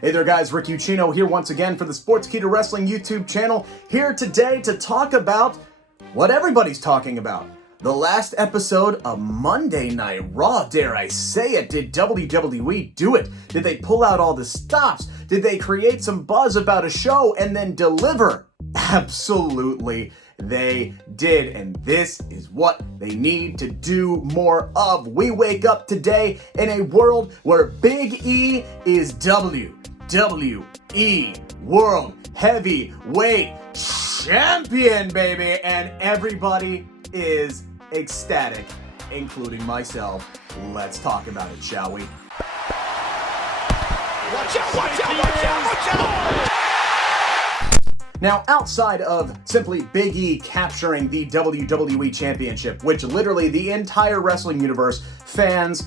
Hey there guys, Rick Ucchino here once again for the Sportskeeda Wrestling YouTube channel, here today to talk about what everybody's talking about. The last episode of Monday Night Raw, dare I say it. Did WWE do it? Did they pull out all the stops? Did they create some buzz about a show and then deliver? Absolutely. They did, and this is what they need to do more of. We wake up today in a world where Big E is WWE World Heavyweight Champion, baby, and everybody is ecstatic, including myself. Let's talk about it, shall we? Watch out, watch out, watch out, watch out! Now, outside of simply Big E capturing the WWE Championship, which literally the entire wrestling universe, fans,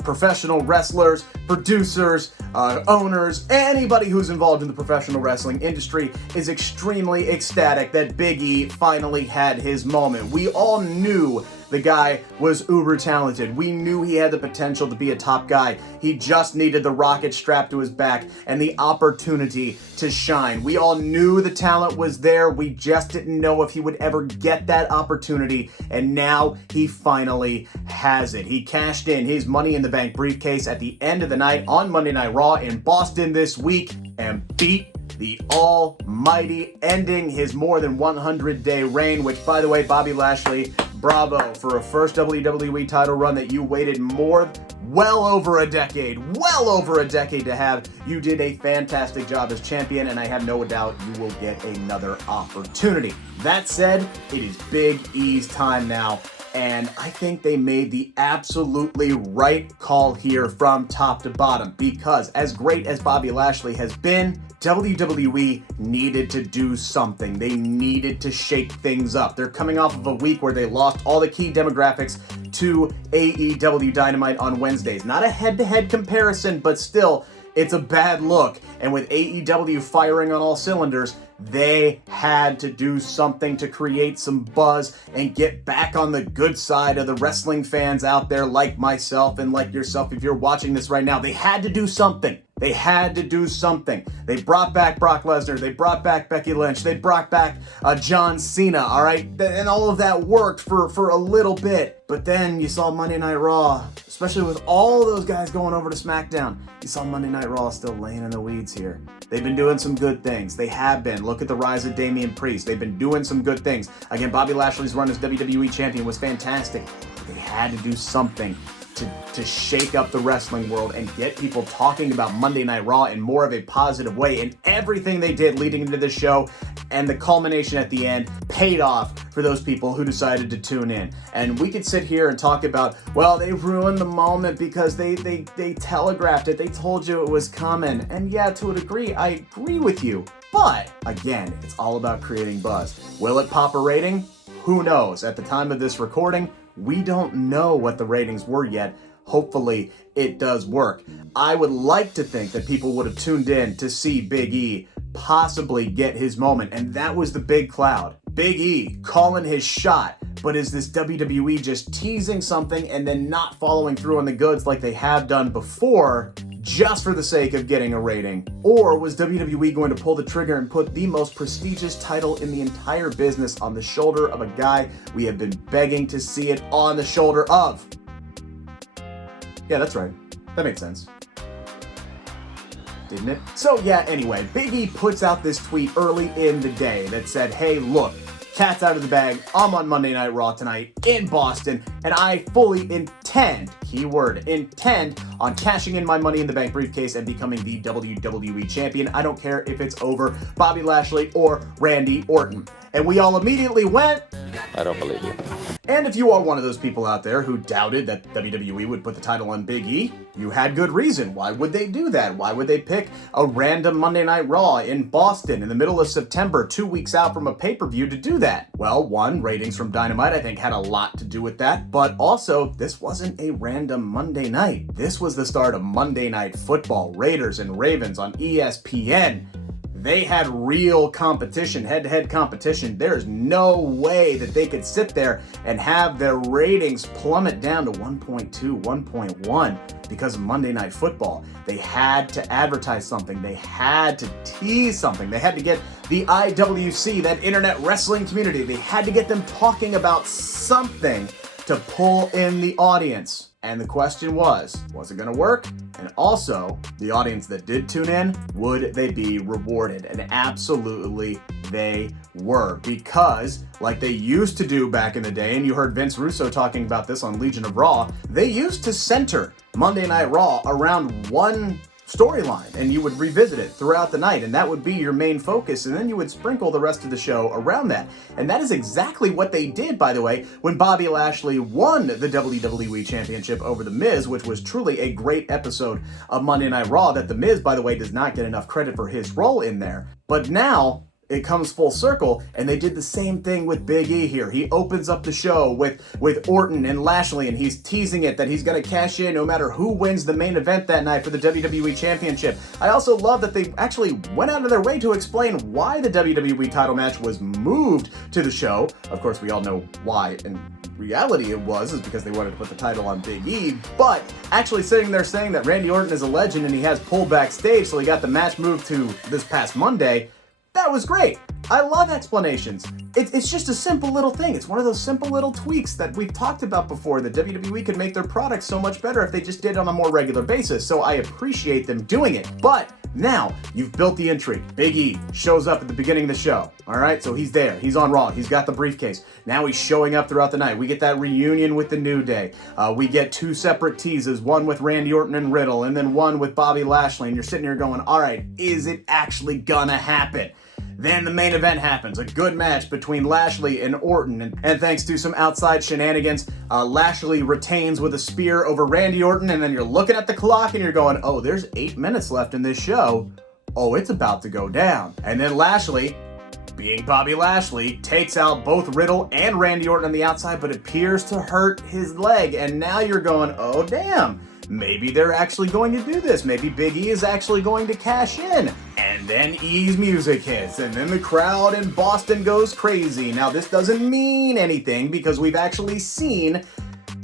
professional wrestlers, producers, owners, anybody who's involved in the professional wrestling industry is extremely ecstatic that Big E finally had his moment. We all knew the guy was uber talented. We knew he had the potential to be a top guy. He just needed the rocket strapped to his back and the opportunity to shine. We all knew the talent was there. We just didn't know if he would ever get that opportunity. And now he finally has it. He cashed in his Money in the Bank briefcase at the end of the night on Monday Night Raw in Boston this week and beat the Almighty, ending his more than 100-day reign, which, by the way, Bobby Lashley, bravo for a first WWE title run that you waited well over a decade to have. You did a fantastic job as champion, and I have no doubt you will get another opportunity. That said, it is Big E's time now, and I think they made the absolutely right call here from top to bottom, because as great as Bobby Lashley has been, WWE needed to do something. They needed to shake things up. They're coming off of a week where they lost all the key demographics to AEW Dynamite on Wednesdays. Not a head-to-head comparison, but still, it's a bad look. And with AEW firing on all cylinders, they had to do something to create some buzz and get back on the good side of the wrestling fans out there like myself and like yourself if you're watching this right now. They had to do something. They had to do something. They brought back Brock Lesnar. They brought back Becky Lynch. They brought back John Cena, all right? And all of that worked for a little bit. But then you saw Monday Night Raw, especially with all those guys going over to SmackDown. You saw Monday Night Raw still laying in the weeds here. They've been doing some good things. They have been. Look at the rise of Damian Priest. They've been doing some good things. Again, Bobby Lashley's run as WWE Champion was fantastic. They had to do something to shake up the wrestling world and get people talking about Monday Night Raw in more of a positive way. And everything they did leading into this show and the culmination at the end paid off for those people who decided to tune in. And we could sit here and talk about, well, they ruined the moment because they telegraphed it. They told you it was coming. And yeah, to a degree, I agree with you. But again, it's all about creating buzz. Will it pop a rating? Who knows? At the time of this recording, we don't know what the ratings were yet. Hopefully, it does work. I would like to think that people would have tuned in to see Big E possibly get his moment, and that was the big cloud. Big E calling his shot, but is this WWE just teasing something and then not following through on the goods like they have done before, just for the sake of getting a rating? Or was WWE going to pull the trigger and put the most prestigious title in the entire business on the shoulder of a guy we have been begging to see it on the shoulder of? Yeah, that's right. That makes sense. Didn't it? So yeah, anyway, Big E puts out this tweet early in the day that said, hey, look, cat's out of the bag. I'm on Monday Night Raw tonight in Boston, and I fully intend, keyword, intend on cashing in my Money in the Bank briefcase and becoming the WWE Champion. I don't care if it's over Bobby Lashley or Randy Orton. And we all immediately went, I don't believe you. And if you are one of those people out there who doubted that WWE would put the title on Big E, you had good reason. Why would they do that? Why would they pick a random Monday Night Raw in Boston in the middle of September, 2 weeks out from a pay-per-view to do that? Well, one, ratings from Dynamite I think had a lot to do with that, but also this wasn't a random Monday night. This was the start of Monday Night Football, Raiders and Ravens on ESPN. They had real competition, head-to-head competition. There's no way that they could sit there and have their ratings plummet down to 1.2, 1.1 because of Monday Night Football. They had to advertise something. They had to tease something. They had to get the IWC, that internet wrestling community, they had to get them talking about something to pull in the audience. And the question was it going to work? And also, the audience that did tune in, would they be rewarded? And absolutely they were, because like they used to do back in the day, and you heard Vince Russo talking about this on Legion of Raw, they used to center Monday Night Raw around one storyline, and you would revisit it throughout the night, and that would be your main focus, and then you would sprinkle the rest of the show around that. And that is exactly what they did, by the way, when Bobby Lashley won the WWE Championship over The Miz, which was truly a great episode of Monday Night Raw that The Miz, by the way, does not get enough credit for his role in there. But now it comes full circle, and they did the same thing with Big E here. He opens up the show with Orton and Lashley, and he's teasing it that he's going to cash in no matter who wins the main event that night for the WWE Championship. I also love that they actually went out of their way to explain why the WWE title match was moved to the show. Of course, we all know why in reality it was, is because they wanted to put the title on Big E, but actually sitting there saying that Randy Orton is a legend and he has pulled backstage, so he got the match moved to this past Monday. That was great. I love explanations. It's just a simple little thing. It's one of those simple little tweaks that we've talked about before, that WWE could make their products so much better if they just did it on a more regular basis. So I appreciate them doing it. But now you've built the intrigue. Big E shows up at the beginning of the show. All right, so he's there. He's on Raw. He's got the briefcase. Now he's showing up throughout the night. We get that reunion with the New Day. We get two separate teases, one with Randy Orton and Riddle, and then one with Bobby Lashley. And you're sitting here going, all right, is it actually gonna happen? Then the main event happens, a good match between Lashley and Orton, and thanks to some outside shenanigans, Lashley retains with a spear over Randy Orton, and then you're looking at the clock and you're going, oh, there's 8 minutes left in this show. Oh, it's about to go down. And then Lashley, being Bobby Lashley, takes out both Riddle and Randy Orton on the outside, but appears to hurt his leg, and now you're going, oh, damn. Maybe they're actually going to do this. Maybe Big E is actually going to cash in. And then E's music hits, and then the crowd in Boston goes crazy. Now, this doesn't mean anything because we've actually seen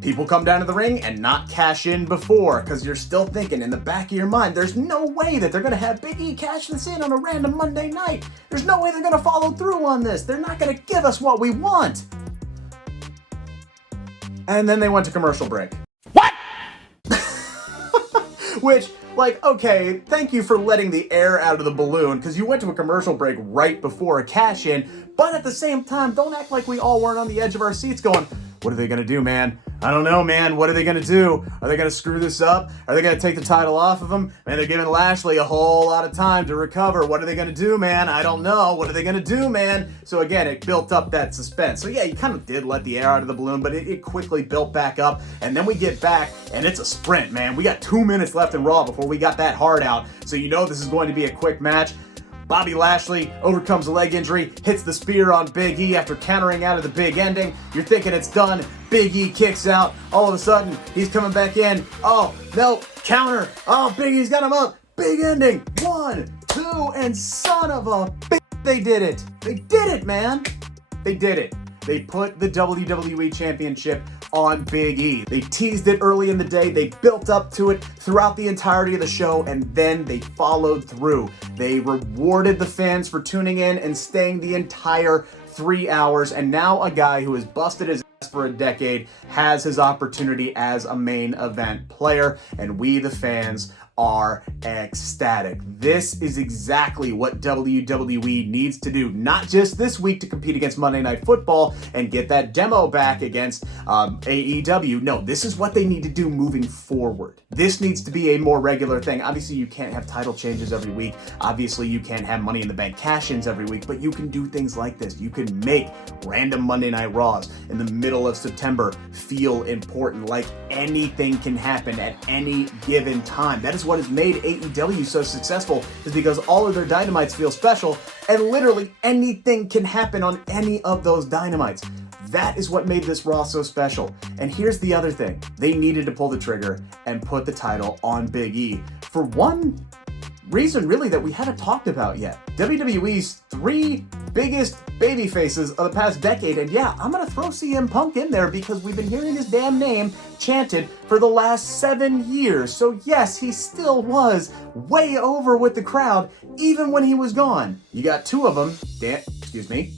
people come down to the ring and not cash in before, because you're still thinking in the back of your mind, there's no way that they're going to have Big E cash this in on a random Monday night. There's no way they're going to follow through on this. They're not going to give us what we want. And then they went to commercial break. Which, like, okay, thank you for letting the air out of the balloon, because you went to a commercial break right before a cash-in, but at the same time, don't act like we all weren't on the edge of our seats going, what are they going to do, man? I don't know, man. What are they going to do? Are they going to screw this up? Are they going to take the title off of him? Man, they're giving Lashley a whole lot of time to recover. What are they going to do, man? I don't know. What are they going to do, man? So again, it built up that suspense. So yeah, you kind of did let the air out of the balloon, but it quickly built back up. And then we get back, and it's a sprint, man. We got 2 minutes left in Raw before we got that hard out. So you know this is going to be a quick match. Bobby Lashley overcomes a leg injury, hits the spear on Big E after countering out of the big ending. You're thinking it's done. Big E kicks out. All of a sudden, he's coming back in. Oh, no, counter. Oh, Big E's got him up. Big ending. 1, 2, and son of a bitch, they did it. They did it, man. They did it. They put the WWE Championship on Big E. They teased it early in the day, they built up to it throughout the entirety of the show, and then they followed through. They rewarded the fans for tuning in and staying the entire 3 hours, and now a guy who has busted his ass for a decade has his opportunity as a main event player, and we, the fans, are ecstatic. This is exactly what WWE needs to do, not just this week to compete against Monday Night Football and get that demo back against AEW. No, this is what they need to do moving forward. This needs to be a more regular thing. Obviously, you can't have title changes every week. Obviously, you can't have Money in the Bank cash-ins every week, but you can do things like this. You can make random Monday Night Raws in the middle of September feel important, like anything can happen at any given time. That is what has made AEW so successful, is because all of their Dynamites feel special, and literally anything can happen on any of those Dynamites. That is what made this Raw so special. And here's the other thing. They needed to pull the trigger and put the title on Big E for one reason really that we haven't talked about yet. WWE's 3 biggest baby faces of the past decade, and yeah, I'm gonna throw CM Punk in there because we've been hearing his damn name chanted for the last 7 years. So yes, he still was way over with the crowd even when he was gone. You got 2 of them,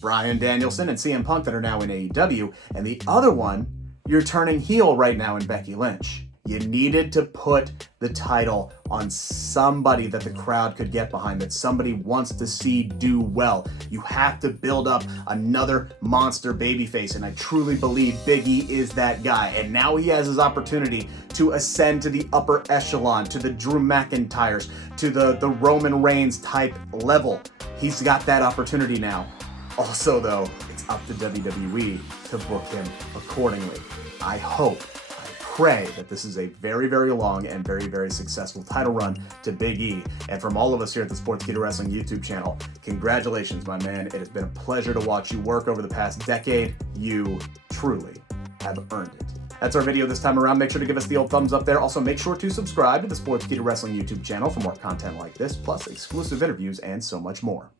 Bryan Danielson and CM Punk, that are now in AEW, and the other one, you're turning heel right now in Becky Lynch. You needed to put the title on somebody that the crowd could get behind, that somebody wants to see do well. You have to build up another monster babyface, and I truly believe Big E is that guy. And now he has his opportunity to ascend to the upper echelon, to the Drew McIntyres, to the Roman Reigns type level. He's got that opportunity now. Also, though, it's up to WWE to book him accordingly. I pray that this is a very, very long and very, very successful title run to Big E. And from all of us here at the Sportskeeda Wrestling YouTube channel, congratulations, my man. It has been a pleasure to watch you work over the past decade. You truly have earned it. That's our video this time around. Make sure to give us the old thumbs up there. Also, make sure to subscribe to the Sportskeeda Wrestling YouTube channel for more content like this, plus exclusive interviews and so much more.